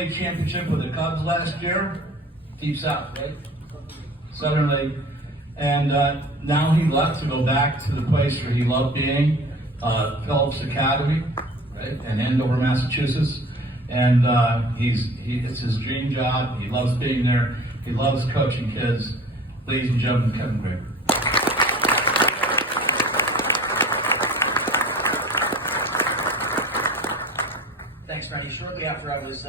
League championship with the Cubs last year. Deep South, right? Southern League. And now he left to go back to the place where he loved being, Phillips Academy, right, in Andover, Massachusetts. And it's his dream job. He loves being there. He loves coaching kids. Ladies and gentlemen, Kevin Greer. Thanks, Rennie. Shortly after I was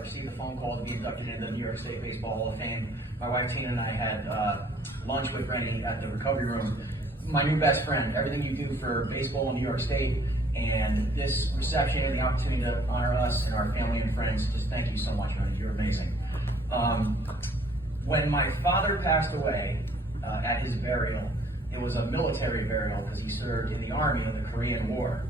received a phone call to be inducted into the New York State Baseball Hall of Fame, my wife Tina and I had lunch with Rennie at the recovery room. My new best friend, everything you do for baseball in New York State, and this reception and the opportunity to honor us and our family and friends, just thank you so much, Rennie. You're amazing. When my father passed away at his burial, it was a military burial because he served in the Army in the Korean War.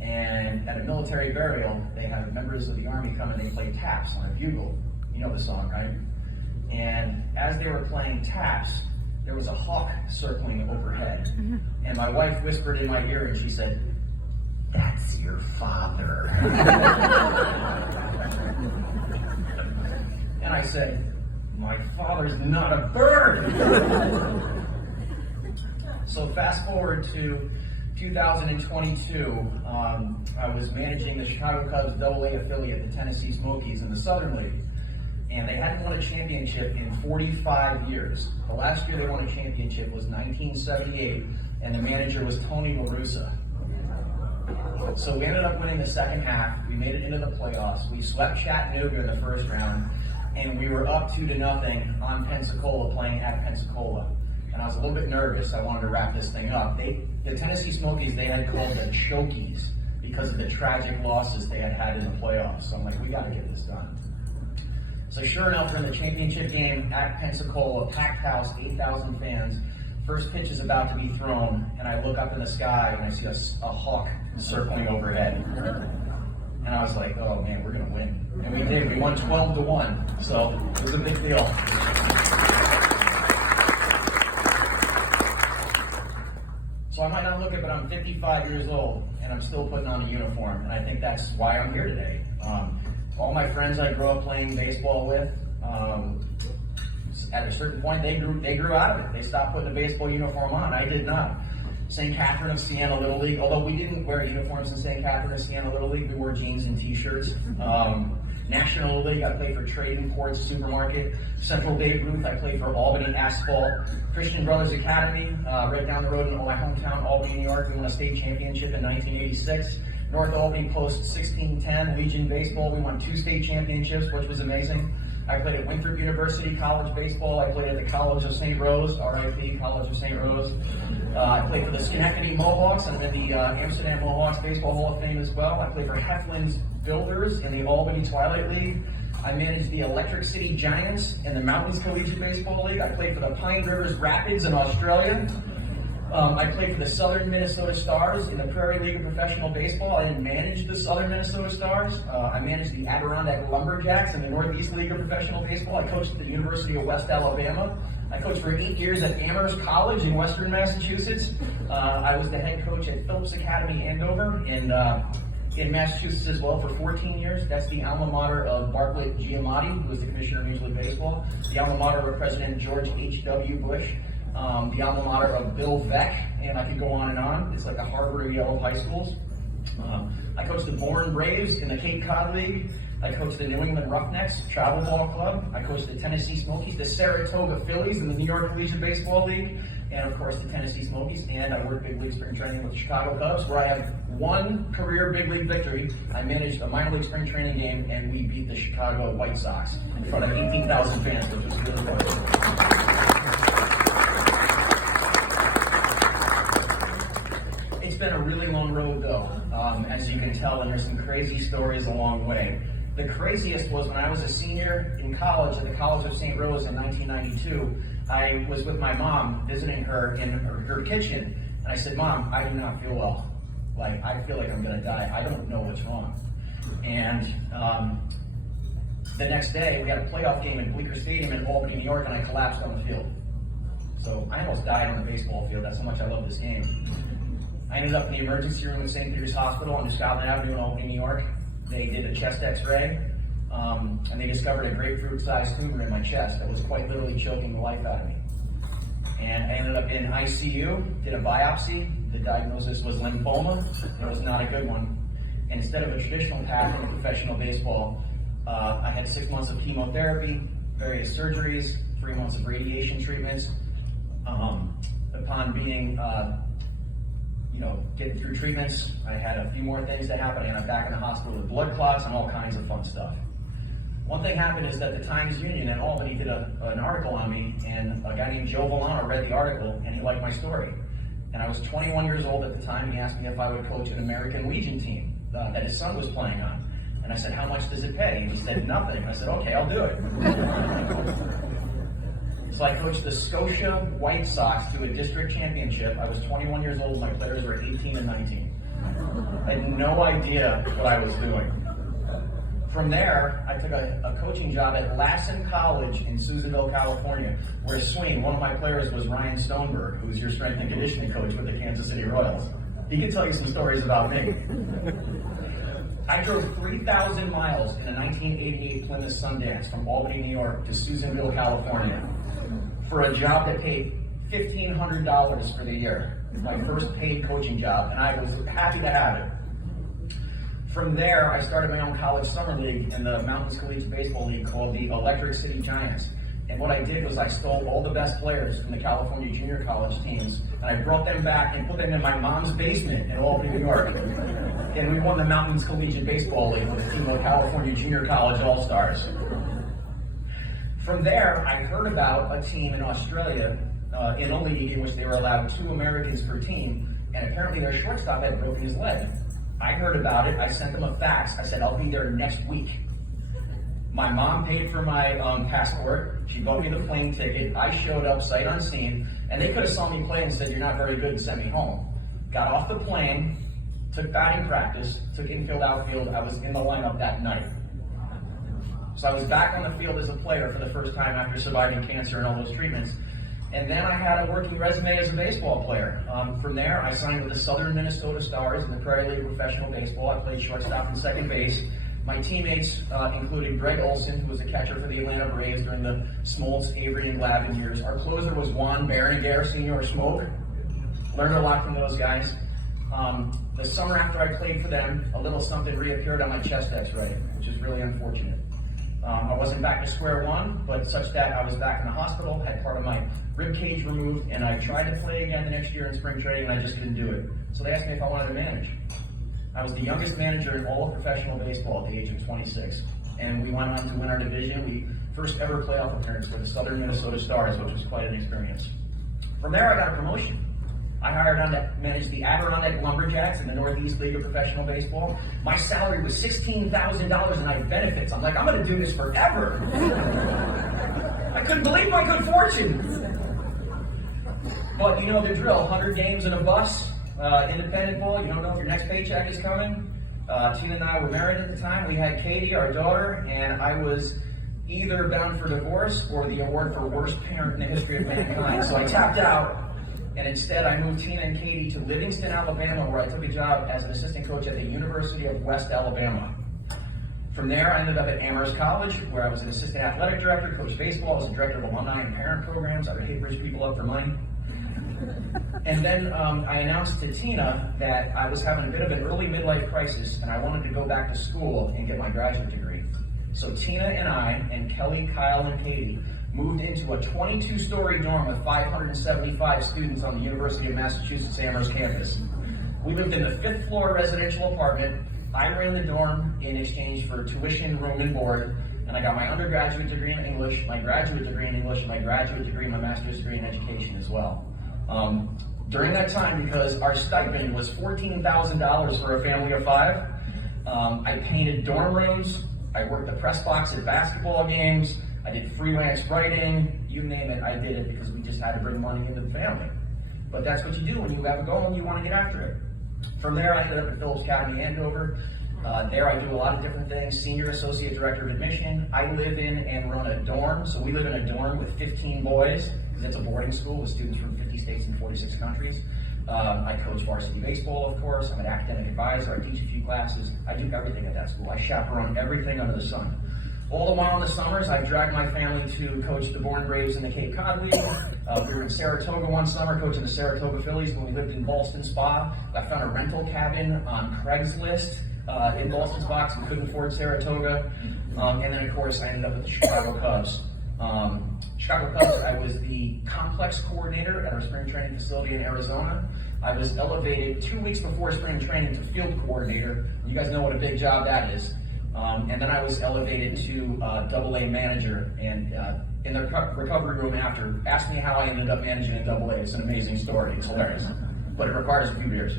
And at a military burial, they have members of the Army come and they play taps on a bugle. You know the song, right? And as they were playing taps, there was a hawk circling overhead. Mm-hmm. And my wife whispered in my ear and she said, "That's your father." And I said, "My father's not a bird." So fast forward to 2022, I was managing the Chicago Cubs AA affiliate, the Tennessee Smokies, in the Southern League. And they hadn't won a championship in 45 years. The last year they won a championship was 1978, and the manager was Tony La Russa. So we ended up winning the second half. We made it into the playoffs. We swept Chattanooga in the first round, and we were up 2-0 on Pensacola, playing at Pensacola. And I was a little bit nervous. I wanted to wrap this thing up. The Tennessee Smokies, they had called the Chokies because of the tragic losses they had in the playoffs. So I'm like, we got to get this done. So sure enough, we're in the championship game at Pensacola, packed house, 8,000 fans. First pitch is about to be thrown, and I look up in the sky and I see a hawk circling overhead. And I was like, oh man, we're gonna win. And we did. We won 12-1. So it was a big deal. So I might not look it, but I'm 55 years old, and I'm still putting on a uniform, and I think that's why I'm here today. All my friends I grew up playing baseball with, at a certain point, they grew out of it. They stopped putting a baseball uniform on. I did not. St. Catherine of Siena Little League, although we didn't wear uniforms in St. Catherine of Siena Little League, we wore jeans and t-shirts. National League, I played for Trading Ports Supermarket. Central Babe Ruth, I played for Albany Asphalt. Christian Brothers Academy, right down the road in my hometown, Albany, New York. We won a state championship in 1986. North Albany Post 1610, Legion Baseball. We won 2 state championships, which was amazing. I played at Winthrop University College Baseball. I played at the College of St. Rose, RIP, College of St. Rose. I played for the Schenectady Mohawks. I'm in the Amsterdam Mohawks Baseball Hall of Fame as well. I played for Heflin's Builders in the Albany Twilight League. I managed the Electric City Giants in the Mountains Collegiate Baseball League. I played for the Pine Rivers Rapids in Australia. I played for the Southern Minnesota Stars in the Prairie League of Professional Baseball. I didn't manage the Southern Minnesota Stars. I managed the Adirondack Lumberjacks in the Northeast League of Professional Baseball. I coached at the University of West Alabama. I coached for 8 years at Amherst College in Western Massachusetts. I was the head coach at Phillips Academy, Andover, in Massachusetts as well for 14 years. That's the alma mater of Bartlett Giamatti, who was the commissioner of Major League Baseball. The alma mater of President George H.W. Bush. The alma mater of Bill Veeck, and I could go on and on. It's like a Harvard or Yale of high schools. I coached the Bourne Braves in the Cape Cod League. I coached the New England Roughnecks Travel Ball Club. I coached the Tennessee Smokies, the Saratoga Phillies in the New York Collegiate Baseball League, and of course the Tennessee Smokies. And I worked big league spring training with the Chicago Cubs, where I had 1 career big league victory. I managed a minor league spring training game, and we beat the Chicago White Sox in front of 18,000 fans, which was really fun. It's been a really long road though, as you can tell, and there's some crazy stories along the way. The craziest was when I was a senior in college at the College of St. Rose in 1992. I was with my mom visiting her in her kitchen, and I said, "Mom, I do not feel well. Like, I feel like I'm gonna die. I don't know what's wrong." And the next day, we had a playoff game in Bleecker Stadium in Albany, New York, and I collapsed on the field. So I almost died on the baseball field. That's how much I love this game. I ended up in the emergency room at St. Peter's Hospital on New Scotland Avenue in Albany, New York. They did a chest x-ray. and they discovered a grapefruit-sized tumor in my chest that was quite literally choking the life out of me. And I ended up in ICU, did a biopsy. The diagnosis was lymphoma. It was not a good one. And instead of a traditional path in professional baseball, I had 6 months of chemotherapy, various surgeries, 3 months of radiation treatments. Upon being, getting through treatments, I had a few more things that happened, and I'm back in the hospital with blood clots and all kinds of fun stuff. One thing happened is that the Times Union in Albany did an article on me, and a guy named Joe Volano read the article, and he liked my story. And I was 21 years old at the time, and he asked me if I would coach an American Legion team that his son was playing on. And I said, how much does it pay? And he said, nothing. I said, okay, I'll do it. So I coached the Scotia White Sox to a district championship. I was 21 years old, my players were 18 and 19. I had no idea what I was doing. From there, I took a coaching job at Lassen College in Susanville, California, where Swing, one of my players, was Ryan Stoneberg, who's your strength and conditioning coach with the Kansas City Royals. He can tell you some stories about me. I drove 3,000 miles in a 1988 Plymouth Sundance from Albany, New York to Susanville, California for a job that paid $1,500 for the year. My first paid coaching job, and I was happy to have it. From there, I started my own college summer league in the Mountains Collegiate Baseball League called the Electric City Giants. And what I did was I stole all the best players from the California junior college teams, and I brought them back and put them in my mom's basement in Albany, New York. And we won the Mountains Collegiate Baseball League with a team of California Junior College All-Stars. From there, I heard about a team in Australia in a league in which they were allowed 2 Americans per team, and apparently their shortstop had broken his leg. I heard about it. I sent them a fax. I said, I'll be there next week. My mom paid for my passport. She bought me the plane ticket. I showed up sight unseen, and they could have saw me play and said, you're not very good, and sent me home. Got off the plane, took batting practice, took infield, outfield. I was in the lineup that night. So I was back on the field as a player for the first time after surviving cancer and all those treatments. And then I had a working resume as a baseball player. From there, I signed with the Southern Minnesota Stars in the Prairie League of Professional Baseball. I played shortstop and second base. My teammates included Greg Olson, who was a catcher for the Atlanta Braves during the Smoltz, Avery, and Glavine years. Our closer was Juan Berenguer, Sr. or Smoke. Learned a lot from those guys. The summer after I played for them, a little something reappeared on my chest x-ray, which is really unfortunate. I wasn't back to square one, but such that I was back in the hospital, had part of my rib cage removed, and I tried to play again the next year in spring training, and I just couldn't do it. So they asked me if I wanted to manage. I was the youngest manager in all of professional baseball at the age of 26, and we went on to win our division. We first ever playoff appearance for the Southern Minnesota Stars, which was quite an experience. From there, I got a promotion. I hired on to manage the Adirondack Lumberjacks in the Northeast League of Professional Baseball. My salary was $16,000 and I had benefits. I'm like, I'm going to do this forever. I couldn't believe my good fortune. But you know the drill, 100 games in a bus, independent ball, you don't know if your next paycheck is coming. Tina and I were married at the time. We had Katie, our daughter, and I was either bound for divorce or the award for worst parent in the history of mankind. So I tapped out. And instead, I moved Tina and Katie to Livingston, Alabama, where I took a job as an assistant coach at the University of West Alabama. From there, I ended up at Amherst College, where I was an assistant athletic director, coached baseball, I was a director of alumni and parent programs. I would hit rich people up for money. And then I announced to Tina that I was having a bit of an early midlife crisis, and I wanted to go back to school and get my graduate degree. So Tina and I, and Kelly, Kyle, and Katie, moved into a 22-story dorm with 575 students on the University of Massachusetts Amherst campus. We lived in the 5th floor residential apartment. I ran the dorm in exchange for tuition, room, and board, and I got my undergraduate degree in English, my graduate degree in English, and my graduate degree and my master's degree in education as well. During that time, because our stipend was $14,000 for a family of 5, I painted dorm rooms, I worked the press box at basketball games, I did freelance writing, you name it, I did it because we just had to bring money into the family. But that's what you do when you have a goal and you want to get after it. From there, I ended up at Phillips Academy, Andover. There I do a lot of different things. Senior Associate Director of Admission. I live in and run a dorm. So we live in a dorm with 15 boys, because it's a boarding school with students from 50 states and 46 countries. I coach varsity baseball, of course. I'm an academic advisor. I teach a few classes. I do everything at that school. I chaperone everything under the sun. All the while in the summers, I've dragged my family to coach the Bourne Braves in the Cape Cod League. We were in Saratoga one summer coaching the Saratoga Phillies when we lived in Ballston Spa. I found a rental cabin on Craigslist in Ballston Spa because we couldn't afford Saratoga. And then, of course, I ended up with the Chicago Cubs. Chicago Cubs, I was the complex coordinator at our spring training facility in Arizona. I was elevated 2 weeks before spring training to field coordinator. You guys know what a big job that is. And then I was elevated to AA manager. And in the recovery room after, asked me how I ended up managing a AA. It's an amazing story. It's hilarious. But it requires a few beers.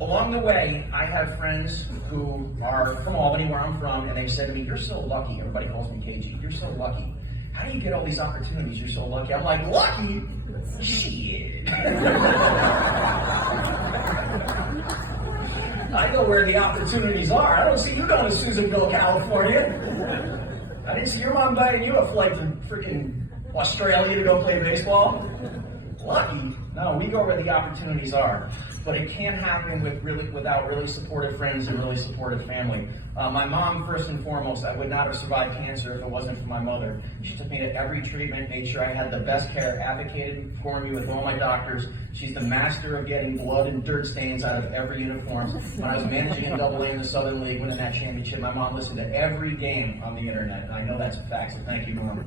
Along the way, I have friends who are from Albany, where I'm from, and they've said to me, "You're so lucky." Everybody calls me KG. "You're so lucky. How do you get all these opportunities? You're so lucky." I'm like, "Lucky? Shit." I know where the opportunities are. I don't see you going to Susanville, California. I didn't see your mom buying you a flight to freaking Australia to go play baseball. Lucky? No, we go where the opportunities are. But it can't happen without really supportive friends and really supportive family. My mom, first and foremost, I would not have survived cancer if it wasn't for my mother. She took me to every treatment, made sure I had the best care, advocated for me with all my doctors. She's the master of getting blood and dirt stains out of every uniform. When I was managing in AA in the Southern League, winning that championship, my mom listened to every game on the internet, and I know that's a fact, so thank you, Mom.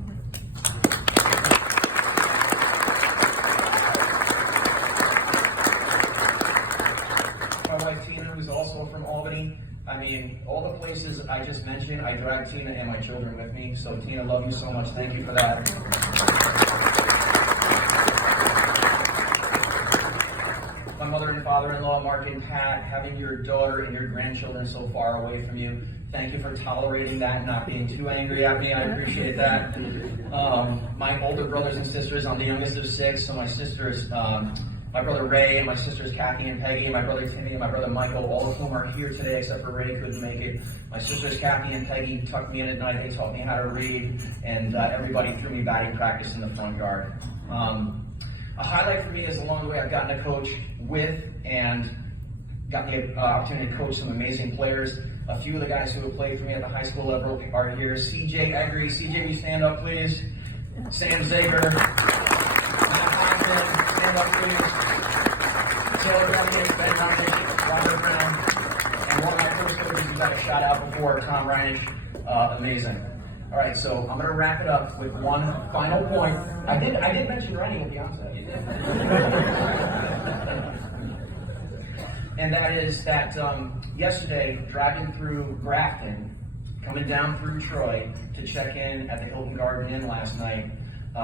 My wife Tina, who's also from Albany. I mean, all the places I just mentioned, I drag Tina and my children with me. So Tina, love you so much. Thank you for that. My mother and father-in-law, Mark and Pat, having your daughter and your grandchildren so far away from you. Thank you for tolerating that and not being too angry at me. I appreciate that. My older brothers and sisters, I'm the youngest of 6, so my sisters, my brother Ray and my sisters Kathy and Peggy, and my brother Timmy and my brother Michael, all of whom are here today except for Ray couldn't make it. My sisters Kathy and Peggy tucked me in at night. They taught me how to read, and everybody threw me batting practice in the front yard. A highlight for me is along the way I've gotten to coach with and got the opportunity to coach some amazing players. A few of the guys who have played for me at the high school level are here. CJ Eggery. CJ, will you stand up, please? Sam Zager. Stand up, please. Taylor Remnick, Ben Remnick, Robert Brown, and one of my first coaches who got a shout out before, Tom Reinich. Amazing. All right, so I'm going to wrap it up with one final point. I did mention writing at the onset. And that is that yesterday, driving through Grafton, coming down through Troy to check in at the Hilton Garden Inn last night,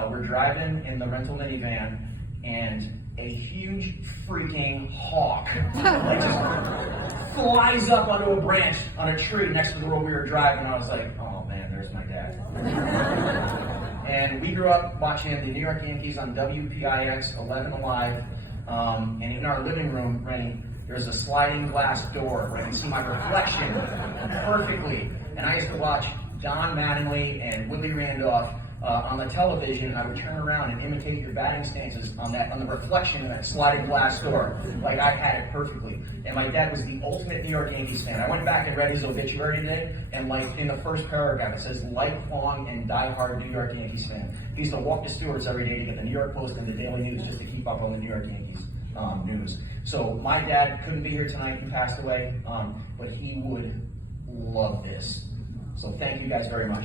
we're driving in the rental minivan, and a huge freaking hawk just flies up onto a branch on a tree next to the road we were driving. I was like, oh man, there's my dad. And we grew up watching the New York Yankees on WPIX 11 Alive, and in our living room, Rennie, there's a sliding glass door where I can see my reflection perfectly. And I used to watch Don Mattingly and Willie Randolph on the television, and I would turn around and imitate your batting stances on the reflection of that sliding glass door. Like I had it perfectly. And my dad was the ultimate New York Yankees fan. I went back and read his obituary today, and like in the first paragraph it says lifelong and diehard New York Yankees fan. He used to walk to Stewart's every day to get the New York Post and the Daily News just to keep up on the New York Yankees news. So my dad couldn't be here tonight, he passed away, but he would love this. So thank you guys very much.